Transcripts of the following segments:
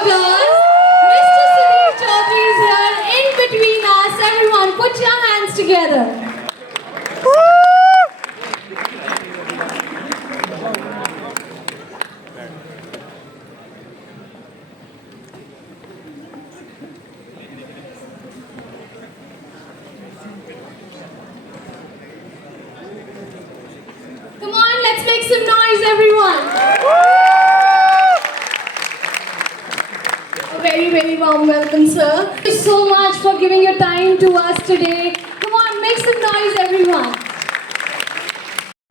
applause. Mr. Sunil Chaudhary is here in between us. Everyone, put your hands together. Come on, let's make some noise, everyone. A very, very warm welcome, sir. Thank you so much for giving your time to us today. Come on, make some noise, everyone.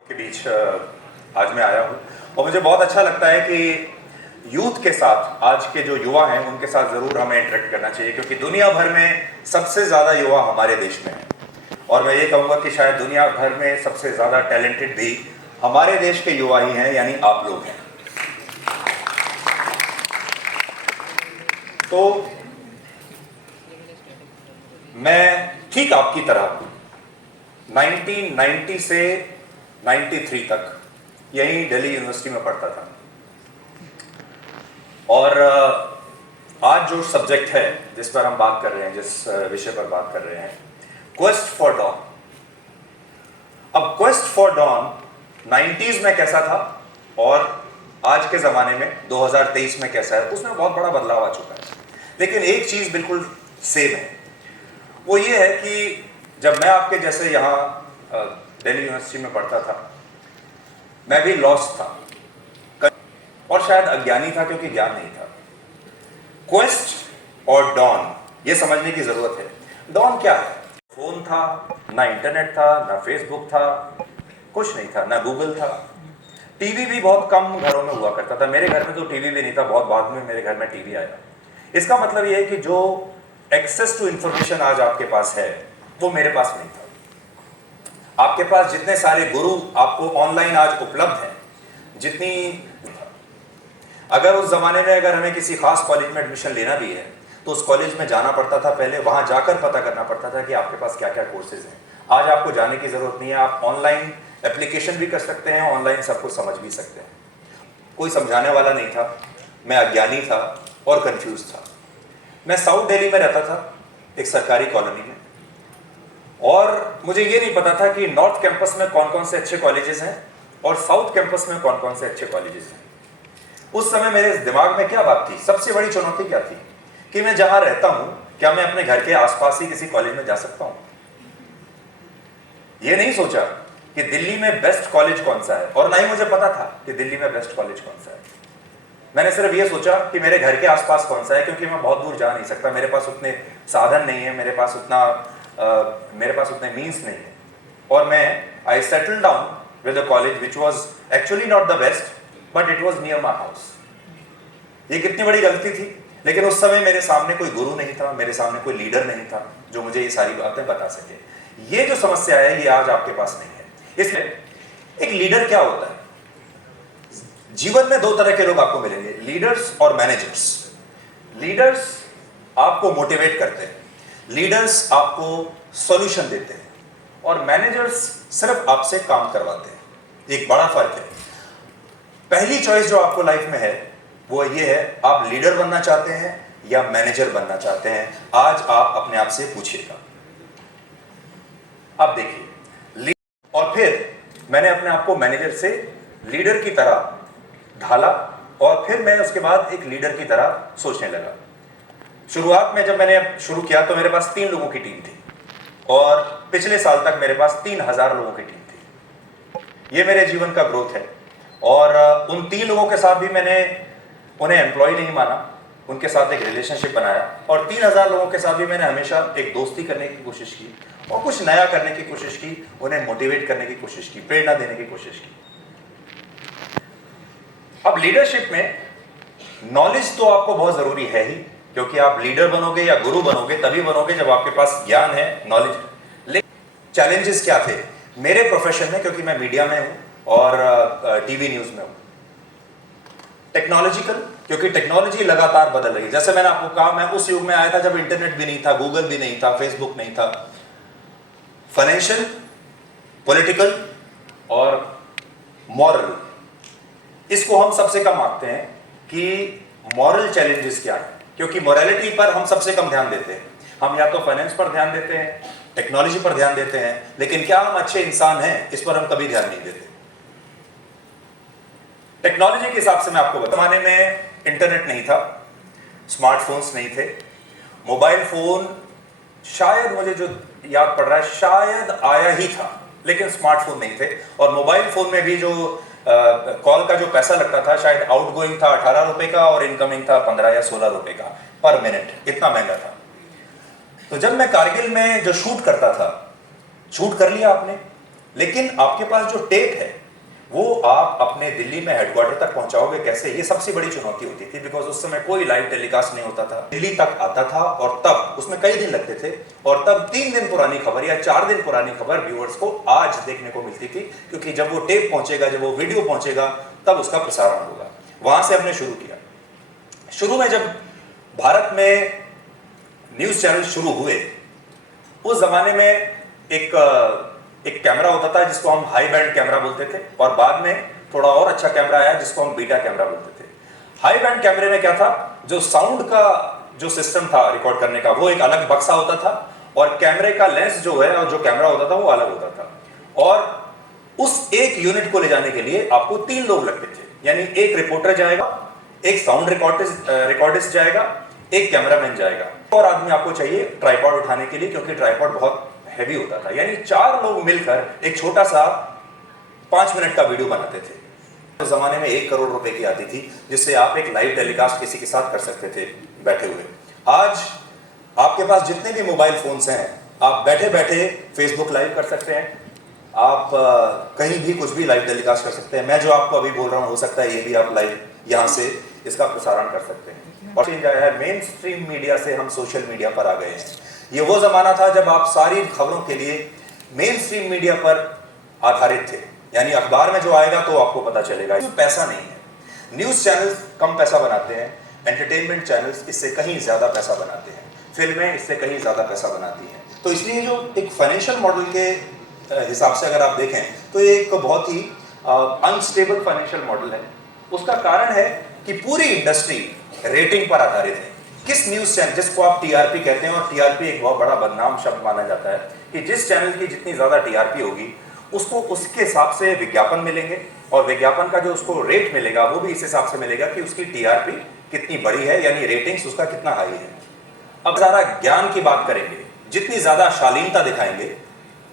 के बीच आज मैं आया हूँ और मुझे बहुत अच्छा लगता है कि यूथ के साथ, आज के जो युवा हैं उनके साथ ज़रूर हमें इंटरेक्ट करना चाहिए, क्योंकि दुनिया भर में सबसे ज़्यादा युवा हमारे देश में हैं और मैं ये कहूँगा कि शायद दुनिया भर में सबसे ज़्यादा टैलेंटेड भी हमारे देश के युवा ही हैं, यानी आप लोग हैं। तो मैं ठीक आपकी तरह 1990 से 93 तक यहीं दिल्ली यूनिवर्सिटी में पढ़ता था और आज जो सब्जेक्ट है जिस पर हम बात कर रहे हैं, जिस विषय पर बात कर रहे हैं, क्वेस्ट फॉर डॉन। अब क्वेस्ट फॉर डॉन 90s में कैसा था और आज के ज़माने में 2023 में कैसा है, उसमें बहुत बड़ा बदलाव आ चुका है। लेकिन एक चीज़ बिल्कुल सेम है, वो ये है कि जब मैं आपके जैसे यहाँ दिल्ली यूनिवर्सिटी में पढ़ता था, मैं भी लॉस्ट था और शायद अज्ञानी था, क्योंकि ज्ञान नहीं था। क्वेस्ट और डॉन, ये समझने की ज़रूरत है। डॉन क्या है? फ़ोन था, ना इंटरनेट था, ना फेसबुक था, कुछ नहीं था, ना गूगल था। टीवी भी बहुत कम घरों में हुआ करता था। मेरे घर में तो टीवी भी नहीं था, बहुत बाद में मेरे घर में टीवी आया। इसका मतलब ये है कि जो एक्सेस टू इंफॉर्मेशन आज आपके पास है वो मेरे पास नहीं था। आपके पास जितने सारे गुरु आपको ऑनलाइन आज उपलब्ध हैं, जितनी, अगर उस जमाने में अगर हमें किसी खास कॉलेज में एडमिशन लेना भी है तो उस कॉलेज में जाना पड़ता था, पहले वहां जाकर पता करना पड़ता था कि आपके पास क्या क्या कोर्सेज हैं। आज आपको जाने की जरूरत नहीं है, आप ऑनलाइन एप्लीकेशन भी कर सकते हैं, ऑनलाइन सब कुछ समझ भी सकते हैं। कोई समझाने वाला नहीं था, मैं अज्ञानी था और कंफ्यूज था। मैं साउथ दिल्ली में रहता था, एक सरकारी कॉलोनी में, और मुझे ये नहीं पता था कि नॉर्थ कैंपस में कौन कौन से अच्छे कॉलेजेस हैं और साउथ कैंपस में कौन कौन से अच्छे कॉलेजेस हैं। उस समय मेरे दिमाग में क्या बात थी, सबसे बड़ी चुनौती क्या थी कि मैं जहां रहता हूं, क्या मैं अपने घर के आसपास ही किसी कॉलेज में जा सकता हूं? ये नहीं सोचा कि दिल्ली में बेस्ट कॉलेज कौन सा है, और ना ही मुझे पता था कि दिल्ली में बेस्ट कॉलेज कौन सा है। मैंने सिर्फ ये सोचा कि मेरे घर के आसपास कौन सा है, क्योंकि मैं बहुत दूर जा नहीं सकता, मेरे पास उतने साधन नहीं है, मेरे पास उतने मीन्स नहीं है। और मैं I settle down with a college which was actually not the best, but it was near my house. ये कितनी बड़ी गलती थी, लेकिन उस समय मेरे सामने कोई गुरु नहीं था, मेरे सामने कोई लीडर नहीं था जो मुझे ये सारी बातें बता सके। ये जो समस्या है ये आज आपके पास नहीं है। इसलिए एक लीडर क्या होता है? जीवन में दो तरह के लोग आपको मिलेंगे, लीडर्स और मैनेजर्स। लीडर्स आपको मोटिवेट करते हैं, लीडर्स आपको सॉल्यूशन देते हैं, और मैनेजर्स सिर्फ आपसे काम करवाते हैं। एक बड़ा फर्क है। पहली चॉइस जो आपको लाइफ में है वो ये है, आप लीडर बनना चाहते हैं या मैनेजर बनना चाहते हैं? आज आप अपने आप से पूछिएगा। अब देखिए, और फिर मैंने अपने आप को मैनेजर से लीडर की तरह ढाला, और फिर मैं उसके बाद एक लीडर की तरह सोचने लगा। शुरुआत में जब मैंने शुरू किया तो मेरे पास 3 लोगों की टीम थी, और पिछले साल तक मेरे पास 3000 लोगों की टीम थी। ये मेरे जीवन का ग्रोथ है, और उन 3 लोगों के साथ भी मैंने उन्हें एम्प्लॉय नहीं माना, उनके साथ एक रिलेशनशिप बनाया, और 3000 लोगों के साथ भी मैंने हमेशा एक दोस्ती करने की कोशिश की और कुछ नया करने की कोशिश की, उन्हें मोटिवेट करने की कोशिश की, प्रेरणा देने की कोशिश की। अब लीडरशिप में नॉलेज तो आपको बहुत जरूरी है ही, क्योंकि आप लीडर बनोगे या गुरु बनोगे तभी बनोगे जब आपके पास ज्ञान है, नॉलेज है। लेकिन चैलेंजेस क्या थे मेरे प्रोफेशन में, क्योंकि मैं मीडिया में हूं और टीवी न्यूज में हूं। टेक्नोलॉजिकल, क्योंकि टेक्नोलॉजी लगातार बदल रही है। जैसे मैंने आपको कहा, मैं उस युग में आया था जब इंटरनेट भी नहीं था, गूगल भी नहीं था, फेसबुक नहीं था। फाइनेंशियल, पॉलिटिकल और मॉरल, इसको हम सबसे कम आंकते हैं कि मॉरल चैलेंजेस क्या है, क्योंकि मोरालिटी पर हम सबसे कम ध्यान देते हैं। हम या तो फाइनेंस पर ध्यान देते हैं, टेक्नोलॉजी पर ध्यान देते हैं, लेकिन क्या हम अच्छे इंसान हैं इस पर हम कभी ध्यान नहीं देते। टेक्नोलॉजी के हिसाब से मैं आपको बता, जमाने में इंटरनेट नहीं था, स्मार्टफोन्स नहीं थे, मोबाइल फोन शायद, मुझे जो याद पड़ रहा है, शायद आया ही था, लेकिन स्मार्टफोन नहीं थे। और मोबाइल फोन में भी जो कॉल का जो पैसा लगता था, शायद आउटगोइंग था 18 रुपए का और इनकमिंग था 15 या 16 रुपए का पर मिनट, इतना महंगा था। तो जब मैं कारगिल में जो शूट करता था, शूट कर लिया आपने, लेकिन आपके पास जो टेप है वो आप अपने दिल्ली में हेडक्वार्टर तक पहुंचाओगे कैसे, ये सबसे बड़ी चुनौती होती थी। बिकॉज उस समय कोई लाइव टेलीकास्ट नहीं होता था, दिल्ली तक आता था और तब उसमें कई दिन लगते थे, और तब 3 दिन पुरानी खबर या 4 दिन पुरानी खबर व्यूअर्स को आज देखने को मिलती थी, क्योंकि जब वो टेप पहुंचेगा, जब वो वीडियो पहुंचेगा, तब उसका प्रसारण होगा। वहां से हमने शुरू किया। शुरू में जब भारत में न्यूज चैनल शुरू हुए, उस जमाने में एक कैमरा होता था जिसको हम हाई बैंड कैमरा बोलते थे, और बाद में थोड़ा और अच्छा कैमरा आया जिसको हम बीटा कैमरा बोलते थे। हाई बैंड कैमरे में क्या था, जो साउंड का जो सिस्टम था रिकॉर्ड करने का, वो एक अलग बक्सा होता था, और कैमरे का लेंस जो है और जो कैमरा होता था वो अलग होता था। और उस एक यूनिट को ले जाने के लिए आपको 3 लोग लगते थे, यानी एक रिपोर्टर जाएगा, एक साउंड रिकॉर्डिस्ट जाएगा, एक कैमरामैन जाएगा, और आदमी आपको चाहिए ट्राइपॉड उठाने के लिए, क्योंकि ट्राइपॉड बहुत हैवी होता था। यानी 4 लोग मिलकर एक छोटा सा 5 मिनट का वीडियो बनाते थे। उस जमाने में 1 करोड़ रुपए की आती थी, जिससे आप एक लाइव टेलीकास्ट किसी के साथ कर सकते थे बैठे हुए। आज आपके पास जितने भी मोबाइल फोन्स हैं, आप बैठे बैठे फेसबुक लाइव कर सकते हैं, आप कहीं भी कुछ भी लाइव टेलीकास्ट कर सकते हैं। मैं जो आपको अभी बोल रहा हूँ, हो सकता है ये भी आप लाइव यहाँ से इसका प्रसारण कर सकते हैं। और चेंज आया है, मेन स्ट्रीम मीडिया से हम सोशल मीडिया पर आ गए हैं। ये वो जमाना था जब आप सारी खबरों के लिए मेन स्ट्रीम मीडिया पर आधारित थे, यानी अखबार में जो आएगा तो आपको पता चलेगा। इसमें पैसा नहीं है। न्यूज चैनल्स कम पैसा बनाते हैं, एंटरटेनमेंट चैनल्स इससे कहीं ज्यादा पैसा बनाते हैं, फिल्में इससे कहीं ज्यादा पैसा बनाती हैं। तो इसलिए जो एक फाइनेंशियल मॉडल के हिसाब से अगर आप देखें तो ये एक बहुत ही अनस्टेबल फाइनेंशियल मॉडल है। उसका कारण है कि पूरी इंडस्ट्री रेटिंग पर आधारित है। किस न्यूज चैनल, जिसको आप टीआरपी कहते हैं, और टीआरपी एक बहुत बड़ा बदनाम शब्द माना जाता है, कि जिस चैनल की जितनी ज्यादा टीआरपी होगी उसको उसके हिसाब से विज्ञापन मिलेंगे, और विज्ञापन का जो उसको रेट मिलेगा वो भी इस हिसाब से मिलेगा कि उसकी टीआरपी कितनी बड़ी है, यानी रेटिंग्स उसका कितना हाई है। अब ज़्यादा ज्ञान की बात करेंगे, जितनी ज्यादा शालीनता दिखाएंगे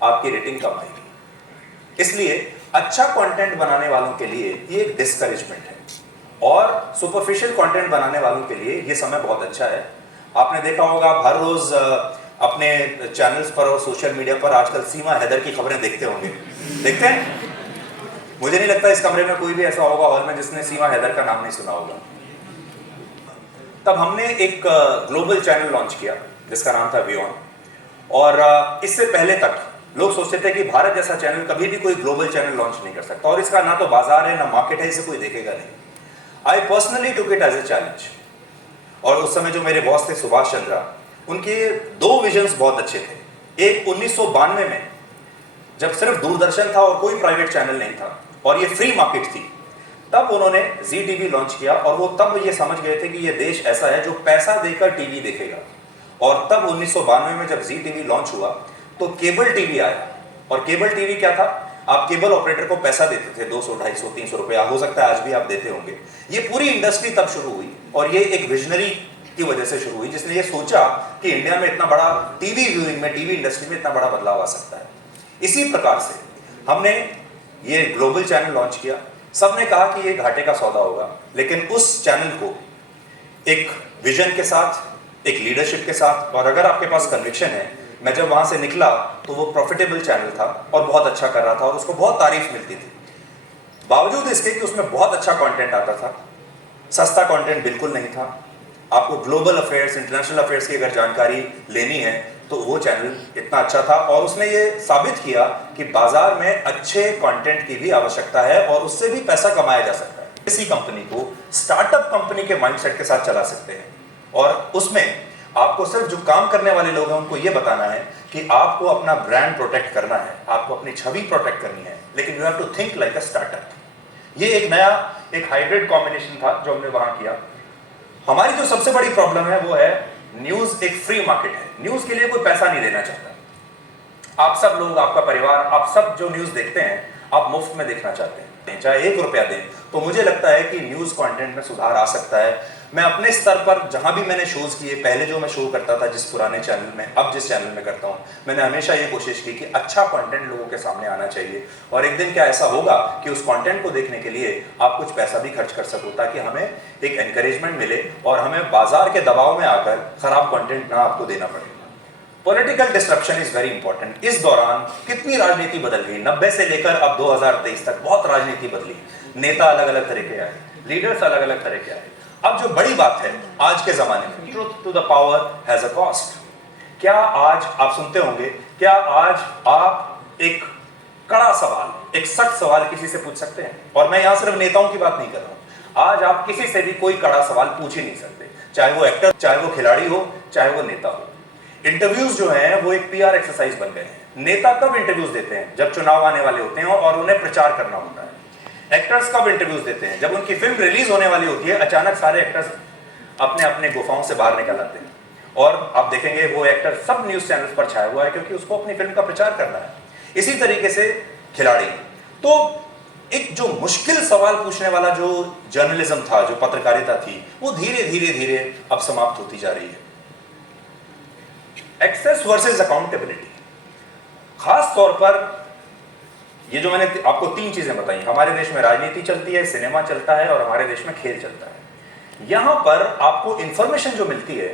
आपकी रेटिंग कम आएगी। इसलिए अच्छा कंटेंट बनाने वालों के लिए ये एक डिस्करेजमेंट है, और सुपरफिशियल कंटेंट बनाने वालों के लिए ये समय बहुत अच्छा है। आपने देखा होगा, आप हर रोज अपने चैनल्स पर और सोशल मीडिया पर आजकल सीमा हैदर की खबरें देखते होंगे, देखते हैं? मुझे नहीं लगता इस कमरे में कोई भी ऐसा होगा हॉल में जिसने सीमा हैदर का नाम नहीं सुना होगा। तब हमने एक ग्लोबल चैनल लॉन्च किया जिसका नाम था WION, और इससे पहले तक लोग सोचते थे कि भारत जैसा चैनल कभी भी कोई ग्लोबल चैनल लॉन्च नहीं कर सकता, और इसका ना तो बाजार है ना मार्केट है, इसे कोई देखेगा नहीं। I personally took it as a challenge, और उस समय जो मेरे बॉस थे सुभाष चंद्रा, उनके 2 विजन्स बहुत अच्छे थे। एक 1992 में जब सिर्फ दूरदर्शन था और कोई प्राइवेट चैनल नहीं था और ये फ्री मार्केट थी, तब उन्होंने जी टीवी लॉन्च किया, और वो तब ये समझ गए थे कि ये देश ऐसा है जो पैसा देकर टीवी देखेगा। और तब 1992 में जब जी टीवी लॉन्च हुआ तो केबल टीवी आया, और केबल टीवी क्या था, आप केबल ऑपरेटर को पैसा देते थे 200, 250, 300 रुपया, हो सकता है आज भी आप देते होंगे। ये पूरी इंडस्ट्री तब शुरू हुई, और ये एक विजनरी की वजह से शुरू हुई जिसने ये सोचा कि इंडिया में इतना बड़ा टीवी व्यूइंग में, टीवी इंडस्ट्री में इतना बड़ा बदलाव आ सकता है। इसी प्रकार से हमने ये ग्लोबल चैनल लॉन्च किया। सबने कहा कि ये घाटे का सौदा होगा, लेकिन उस चैनल को एक विजन के साथ, एक लीडरशिप के साथ, और अगर आपके पास कन्विक्शन है, मैं जब वहां से निकला तो वो प्रॉफिटेबल चैनल था और बहुत अच्छा कर रहा था, और उसको बहुत तारीफ मिलती थी। बावजूद इसके कि उसमें बहुत अच्छा कंटेंट आता था, सस्ता कंटेंट बिल्कुल नहीं था। आपको ग्लोबल अफेयर्स, इंटरनेशनल अफेयर्स की अगर जानकारी लेनी है तो वो चैनल इतना अच्छा था, और उसने ये साबित किया कि बाजार में अच्छे कंटेंट की भी आवश्यकता है और उससे भी पैसा कमाया जा सकता है। किसी कंपनी को स्टार्टअप कंपनी के माइंडसेट के साथ चला सकते हैं, और उसमें आपको सिर्फ जो काम करने वाले लोग हैं उनको ये बताना है कि आपको अपना ब्रांड प्रोटेक्ट करना है, आपको अपनी छवि प्रोटेक्ट करनी है, लेकिन you have to think like a startup. ये एक नया, एक हाइब्रिड कॉम्बिनेशन था जो हमने वहां किया। हमारी जो सबसे बड़ी प्रॉब्लम है वो है न्यूज एक फ्री मार्केट है, न्यूज के लिए कोई पैसा नहीं देना चाहता। आप सब लोग, आपका परिवार, आप सब जो न्यूज देखते हैं आप मुफ्त में देखना चाहते हैं, चाहे 1 रुपया दें। तो मुझे लगता है कि न्यूज कंटेंट में सुधार आ सकता है। मैं अपने स्तर पर जहां भी मैंने शोज किए, पहले जो मैं शो करता था जिस पुराने चैनल में, अब जिस चैनल में करता हूं, मैंने हमेशा ये कोशिश की कि अच्छा कंटेंट लोगों के सामने आना चाहिए। और एक दिन क्या ऐसा होगा कि उस कंटेंट को देखने के लिए आप कुछ पैसा भी खर्च कर सको, ताकि हमें एक एनकरेजमेंट मिले और हमें बाजार के दबाव में आकर खराब कंटेंट ना आपको देना पड़े। Political disruption is very important. इस दौरान कितनी राजनीति बदल गई, 90 से लेकर अब 2023 तक बहुत राजनीति बदली। नेता अलग अलग तरह के आए, लीडर्स अलग अलग तरह के आए। अब जो बड़ी बात है आज के जमाने में, truth to the power has a cost. क्या आज आप सुनते होंगे, क्या आज आप एक कड़ा सवाल, एक सख्त सवाल किसी से पूछ सकते हैं? और मैं यहां सिर्फ नेताओं की बात नहीं कर रहा हूं, आज आप किसी से भी कोई कड़ा सवाल पूछ ही नहीं सकते, चाहे वो एक्टर, चाहे वो खिलाड़ी हो, चाहे वो नेता हो। इंटरव्यूज जो हैं वो एक पीआर एक्सरसाइज बन गए हैं। नेता कब इंटरव्यूज देते हैं? जब चुनाव आने वाले होते हैं और उन्हें प्रचार करना होता है। एक्टर्स कब इंटरव्यूज देते हैं? जब उनकी फिल्म रिलीज होने वाली होती है। अचानक सारे एक्टर्स अपने अपने गुफाओं से बाहर निकल आते हैं और आप देखेंगे वो एक्टर सब न्यूज चैनल्स पर छाया हुआ है, क्योंकि उसको अपनी फिल्म का प्रचार करना है। इसी तरीके से खिलाड़ी। तो एक जो मुश्किल सवाल पूछने वाला जो जर्नलिज्म था, जो पत्रकारिता थी, वो धीरे धीरे धीरे अब समाप्त होती जा रही है। एक्सेस वर्सेस अकाउंटेबिलिटी, खास तौर पर ये जो मैंने आपको 3 चीजें बताई, हमारे देश में राजनीति चलती है, सिनेमा चलता है और हमारे देश में खेल चलता है। यहां पर आपको इंफॉर्मेशन जो मिलती है,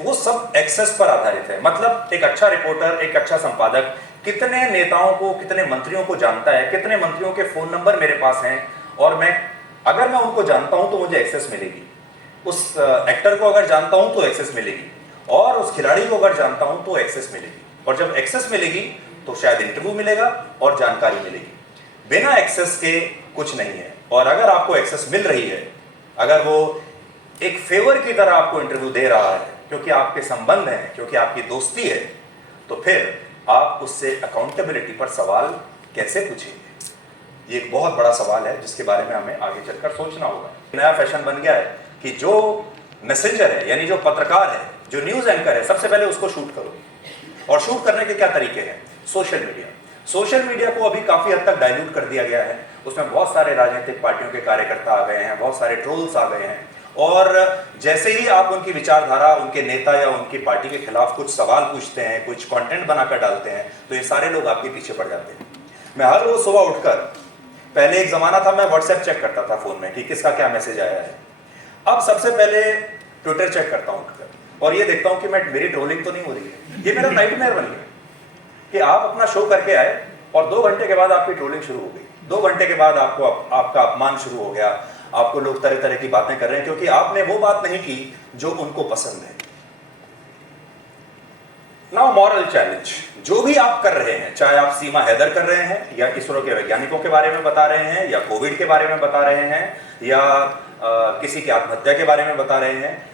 वो सब एक्सेस पर आधारित है। मतलब एक अच्छा रिपोर्टर, एक अच्छा संपादक कितने नेताओं को, कितने मंत्रियों को जानता है, कितने मंत्रियों के फोन नंबर मेरे पास हैं, और अगर मैं उनको जानता हूं तो मुझे एक्सेस मिलेगी। उस एक्टर को अगर जानता हूं तो एक्सेस मिलेगी, और उस खिलाड़ी को अगर जानता हूं तो एक्सेस मिलेगी। और जब एक्सेस मिलेगी तो शायद इंटरव्यू मिलेगा और जानकारी मिलेगी। बिना एक्सेस के कुछ नहीं है। और अगर आपको एक्सेस मिल रही है, अगर वो एक फेवर की तरह आपको इंटरव्यू दे रहा है, क्योंकि आपके संबंध हैं, क्योंकि आपकी दोस्ती है, तो फिर आप उससे अकाउंटेबिलिटी पर सवाल कैसे पूछेंगे? ये एक बहुत बड़ा सवाल है जिसके बारे में हमें आगे चलकर सोचना होगा। नया फैशन बन गया है कि जो मैसेंजर है, यानी जो पत्रकार है, जो न्यूज एंकर है, सबसे पहले उसको शूट करो। और शूट करने के क्या तरीके हैं? Social media. सोशल मीडिया को अभी काफी हद तक डाइल्यूट कर दिया गया है। उसमें बहुत सारे राजनीतिक पार्टियों के कार्यकर्ता आ गए हैं, बहुत सारे ट्रोल्स आ गए हैं, और जैसे ही आप उनकी विचारधारा, उनके नेता या उनकी पार्टी के खिलाफ कुछ सवाल पूछते हैं, कुछ कंटेंट बनाकर डालते हैं, तो ये सारे लोग आपके पीछे पड़ जाते हैं। मैं हर रोज सुबह उठकर, पहले एक जमाना था मैं व्हाट्सएप चेक करता था फोन में कि किसका क्या मैसेज आया है। अब सबसे पहले ट्विटर चेक करता हूं उठकर, और ये देखता हूं कि मेरी ट्रोलिंग तो नहीं हो रही है। ये मेरा नाइटमेयर बन गया कि आप अपना शो करके आए और 2 घंटे के बाद आपकी ट्रोलिंग शुरू हो गई। 2 घंटे के बाद आपका अपमान शुरू हो गया, आपको लोग तरह तरह की बातें कर रहे हैं, क्योंकि आपने वो बात नहीं की जो उनको पसंद है। नाउ मॉरल चैलेंज, जो भी आप कर रहे हैं, चाहे आप सीमा हैदर कर रहे हैं, या इसरो के वैज्ञानिकों के बारे में बता रहे हैं, या कोविड के बारे में बता रहे हैं, या किसी की आत्महत्या के बारे में बता रहे हैं,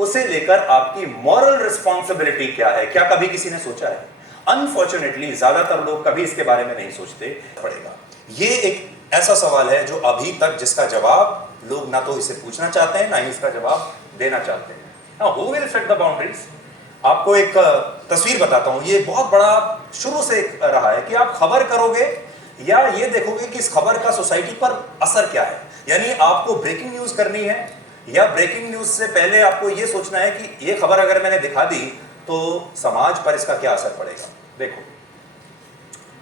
उसे लेकर आपकी मॉरल रिस्पॉन्सिबिलिटी क्या है? क्या कभी किसी ने सोचा है? अनफॉर्चुनेटली ज्यादातर लोग कभी इसके बारे में नहीं सोचते। पड़ेगा, ये एक ऐसा सवाल है जो अभी तक जिसका जवाब लोग ना तो इसे पूछना चाहते हैं, ना ही इसका जवाब देना चाहते हैं। Now who will set the boundaries? आपको एक तस्वीर बताता हूं। ये बहुत बड़ा शुरू से रहा है कि आप खबर करोगे या ये देखोगे कि इस खबर का सोसाइटी पर असर क्या है। यानी आपको ब्रेकिंग न्यूज करनी है, या ब्रेकिंग न्यूज से पहले आपको ये सोचना है कि ये खबर अगर मैंने दिखा दी तो समाज पर इसका क्या असर पड़ेगा। देखो,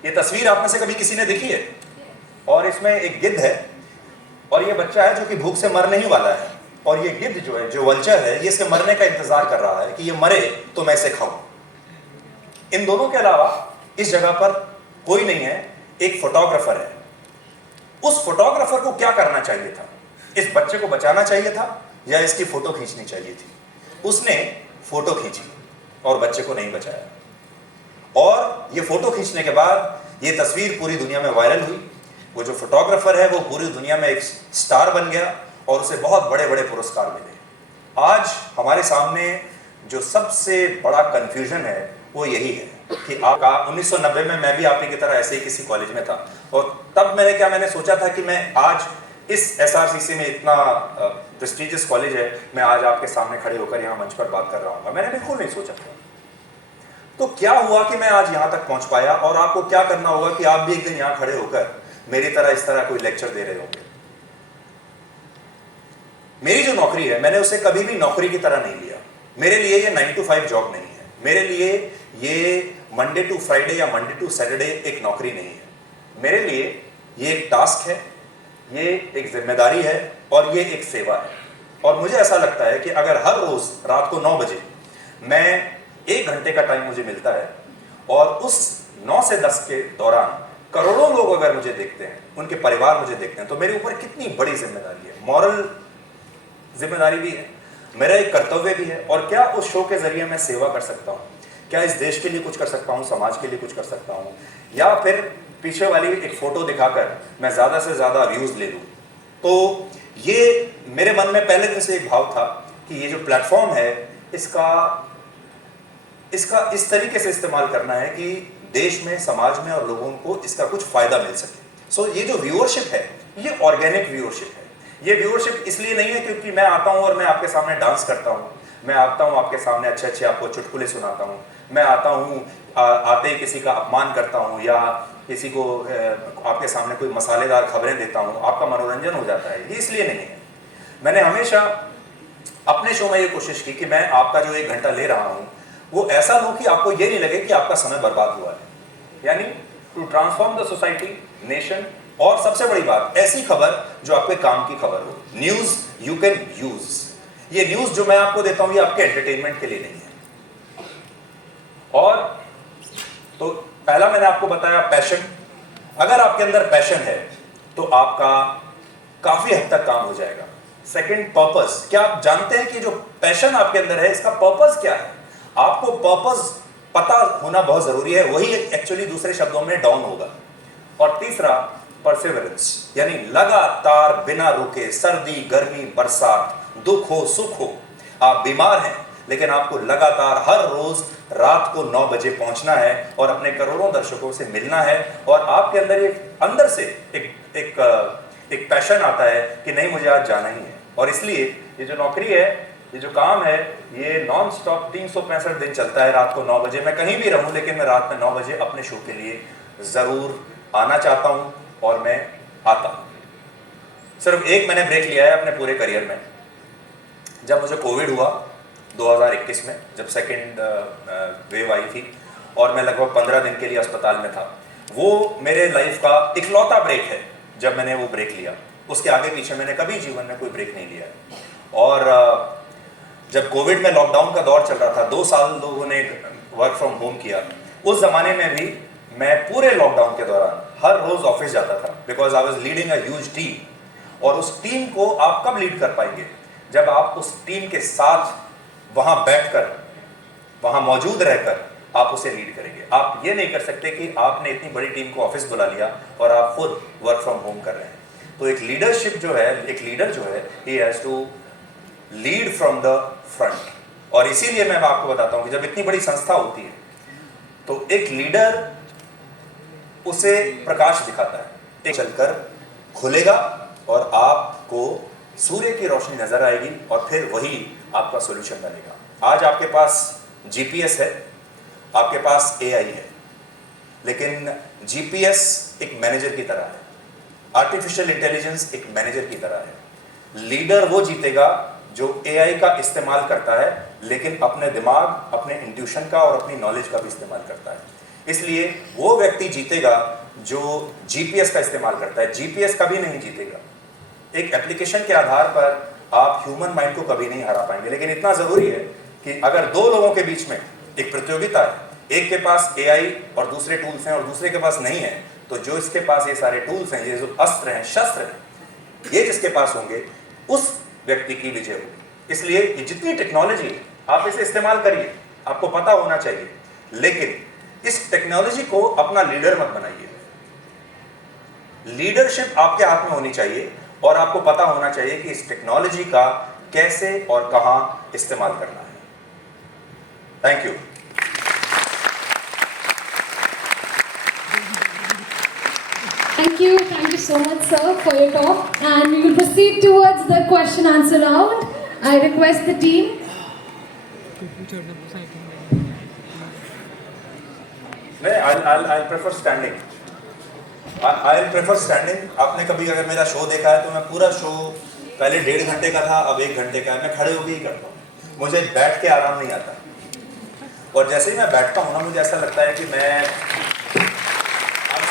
ये तस्वीर आप में से कभी किसी ने देखी है? और इसमें एक गिद्ध है और ये बच्चा है जो कि भूख से मरने ही वाला है, और ये गिद्ध जो है, जो वल्चर है, ये इसके मरने का इंतजार कर रहा है कि ये मरे तो मैं इसे खाऊं। इन दोनों के अलावा इस जगह पर कोई नहीं है, एक फोटोग्राफर है। उस फोटोग्राफर को क्या करना चाहिए था? इस बच्चे को बचाना चाहिए था या इसकी फोटो खींचनी चाहिए थी? उसने फोटो खींची और बच्चे को नहीं बचाया। और ये फोटो खींचने के बाद ये तस्वीर पूरी दुनिया में वायरल हुई। वो जो फोटोग्राफर है वो पूरी दुनिया में एक स्टार बन गया और उसे बहुत बड़े बड़े पुरस्कार मिले। आज हमारे सामने जो सबसे बड़ा कंफ्यूजन है वो यही है कि 1990 में मैं भी आप ही की तरह ऐसे ही किसी कॉलेज में था, और तब मैंने सोचा था कि मैं आज इस एसआरसीसी में इतना प्रेस्टिजियस कॉलेज है, मैं आज आपके सामने खड़े होकर यहाँ मंच पर बात कर रहा हूँ, मैंने बिल्कुल नहीं सोचा था। तो क्या हुआ कि मैं आज यहाँ तक पहुँच पाया, और आपको क्या करना होगा कि आप भी एक दिन यहाँ खड़े होकर मेरी तरह इस तरह कोई लेक्चर दे रहे होंगे। मेरी जो नौकरी है, मैंने उसे कभी भी नौकरी की तरह नहीं लिया। मेरे लिए ये 9 to 5 जॉब नहीं है, मेरे लिए ये मंडे टू फ्राइडे या मंडे टू सैटरडे एक नौकरी नहीं है। मेरे लिए ये एक टास्क है, ये एक जिम्मेदारी है, और ये एक सेवा है। और मुझे ऐसा लगता है कि अगर हर रोज रात को 9 बजे मैं 1 घंटे का टाइम मुझे मिलता है, और उस 9 से 10 के दौरान करोड़ों लोग अगर मुझे देखते हैं, उनके परिवार मुझे देखते हैं, तो मेरे ऊपर कितनी बड़ी जिम्मेदारी है, मॉरल जिम्मेदारी भी है, मेरा एक कर्तव्य भी है। और क्या उस शो के जरिए मैं सेवा कर सकता हूँ, क्या इस देश के लिए कुछ कर सकता हूँ, समाज के लिए कुछ कर सकता हूँ, या फिर पीछे वाली एक फोटो दिखाकर मैं ज्यादा से ज्यादा व्यूज ले लूँ। तो ये मेरे मन में पहले दिन से एक भाव था कि ये जो प्लेटफॉर्म है, इसका इस तरीके से इस्तेमाल करना है कि देश में, समाज में और लोगों को इसका कुछ फायदा मिल सके। सो ये जो व्यूअरशिप है, ये ऑर्गेनिक व्यूअरशिप है। ये व्यूअरशिप इसलिए नहीं है क्योंकि मैं आता हूं और मैं आपके सामने डांस करता हूं, मैं आता हूं आपके सामने अच्छे अच्छे आपको चुटकुले सुनाता हूं, मैं आता हूं आते ही किसी का अपमान करता हूं, या किसी को आपके सामने कोई मसालेदार खबरें देता हूं, आपका मनोरंजन हो जाता है। ये इसलिए नहीं है। मैंने हमेशा अपने शो में ये कोशिश की कि मैं आपका जो 1 घंटा ले रहा हूं, वो ऐसा लूं कि आपको ये नहीं लगे कि आपका समय बर्बाद हुआ है। यानी to transform the society, nation, और सबसे बड़ी बात, ऐसी खबर जो आपके काम की खबर हो। News you can use. ये न्यूज जो मैं आपको देता हूं, ये आपके एंटरटेनमेंट के लिए नहीं है। और तो पहला मैंने आपको बताया पैशन। अगर आपके अंदर पैशन है तो आपका काफी हद तक काम हो जाएगा। Second, purpose. क्या आप जानते हैं कि जो पैशन आपके अंदर है, इसका पर्पस क्या है? आपको पर्पस पता होना बहुत जरूरी है, वही एक्चुअली दूसरे शब्दों में डाउन होगा। और तीसरा, परसेवरेंस, यानी लगातार बिना रुके, सर्दी, गर्मी, बरसात, दुख हो, सुख हो, आप बीमार हैं, लेकिन आपको लगातार हर रोज रात को 9 बजे पहुंचना है और अपने करोड़ों दर्शकों से मिलना है। और आपके अंदर एक अंदर से एक पैशन आता है कि नहीं, मुझे आज जाना ही है। और इसलिए ये जो नौकरी है, ये जो काम है, ये नॉन स्टॉप 365 दिन चलता है। रात को 9 बजे मैं कहीं भी रहूं, लेकिन मैं रात में 9 बजे अपने शो के लिए जरूर आना चाहता हूं, और मैं आता हूं। सिर्फ एक मैंने ब्रेक लिया है अपने पूरे करियर में। जब मुझे कोविड हुआ 2021 में, जब सेकेंड वेव आई थी, और मैं लगभग 15 दिन के लिए अस्पताल में था, वो मेरे लाइफ का इकलौता ब्रेक है जब मैंने वो ब्रेक लिया। उसके आगे पीछे मैंने कभी जीवन में कोई ब्रेक नहीं लिया है। और जब कोविड में लॉकडाउन का दौर चल रहा था, 2 साल लोगों ने वर्क फ्रॉम होम किया, उस जमाने में भी मैं पूरे लॉकडाउन के दौरान हर रोज ऑफिस जाता था, because I was leading a huge team. और उस टीम को आप कब लीड कर पाएंगे? जब आप उस टीम के साथ वहां बैठकर, वहां मौजूद रहकर आप उसे लीड करेंगे। आप ये नहीं कर सकते कि आपने इतनी बड़ी टीम को ऑफिस बुला लिया और आप खुद वर्क फ्रॉम होम कर रहे हैं। तो एक लीडरशिप जो है, एक लीडर जो है, he has to lead from the front. और इसीलिए मैं आपको बताता हूं कि जब इतनी बड़ी संस्था होती है, तो एक लीडर उसे प्रकाश दिखाता है, एक चलकर खुलेगा और आपको सूर्य की रोशनी नजर आएगी, और फिर वही आपका सॉल्यूशन बनेगा। आज आपके पास जीपीएस है, आपके पास एआई है, लेकिन जीपीएस एक मैनेजर की तरह है, आर्टिफिशियल इंटेलिजेंस एक मैनेजर की तरह है। लीडर वो जीतेगा जो एआई का इस्तेमाल करता है, लेकिन अपने दिमाग, अपने इंट्यूशन का और अपनी नॉलेज का भी इस्तेमाल करता है। इसलिए वो व्यक्ति जीतेगा जो जीपीएस का इस्तेमाल करता है। जीपीएस कभी नहीं जीतेगा। एक एप्लीकेशन के आधार पर आप ह्यूमन माइंड को कभी नहीं हरा पाएंगे। लेकिन इतना जरूरी है कि अगर 2 लोगों के बीच में एक प्रतियोगिता है, एक के पास एआई और दूसरे टूल्स हैं और दूसरे के पास नहीं है, तो जो इसके पास ये सारे टूल्स हैं, ये जो अस्त्र हैं, शस्त्र हैं, ये जिसके पास होंगे, उस व्यक्ति की विजय होगी। इसलिए ये जितनी टेक्नोलॉजी, आप इसे इस्तेमाल करिए, आपको पता होना चाहिए, लेकिन इस टेक्नोलॉजी को अपना लीडर मत बनाइए। लीडरशिप आपके हाथ में होनी चाहिए, और आपको पता होना चाहिए कि इस टेक्नोलॉजी का कैसे और कहां इस्तेमाल करना है। Thank you. Thank you so much, sir, for your talk. And we will proceed towards the question answer round. I request the team. I'll prefer standing. I'll prefer standing. आपने कभी अगर मेरा शो देखा है तो मैं पूरा शो पहले 1.5 घंटे का था, अब 1 घंटे का है, मैं खड़े होकर ही करता हूँ। मुझे बैठ के आराम नहीं आता, और जैसे ही मैं बैठता हूँ ना, मुझे ऐसा लगता है कि मैं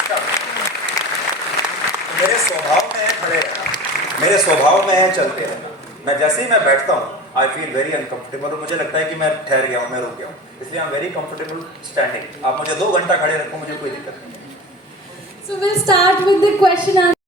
तो मेरे स्वभाव में है खड़े रहना, मेरे स्वभाव में है चलते रहना। मैं जैसे ही मैं बैठता हूँ आई फील वेरी अनकंफर्टेबल, और मुझे लगता है कि मैं ठहर गया हूँ, मैं रुक गया हूँ, इसलिए I am very comfortable standing. आप मुझे 2 घंटा खड़े रखो, मुझे कोई दिक्कत नहीं। So we'll start with the question answer.